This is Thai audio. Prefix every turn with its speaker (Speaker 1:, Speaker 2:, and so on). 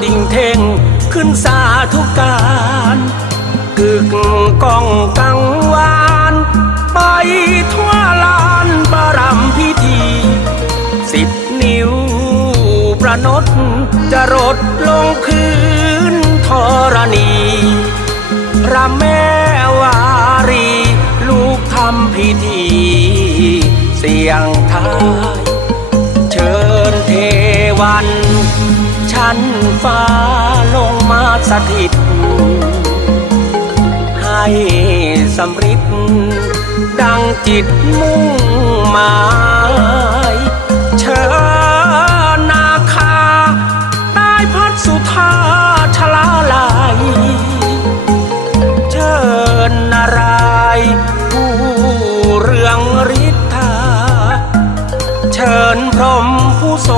Speaker 1: ติ่งเท่งขึ้นสาธุการกึกก้องกังวานไปทั่วลานบารมพิธี สิบนิ้วประนดจะรดลงพื้นธรณีพระแม่วารี ลูกทำพิธี เสียงทาย เชิญเทวันันฟ้าลงมาสถิต ให้สำริดดังจิตมุ่งหมายเชิญนาคา ได้พัดสุธาชลาลายเชิญนารายผู้เรืองฤทธา เชิญพรมผู้ท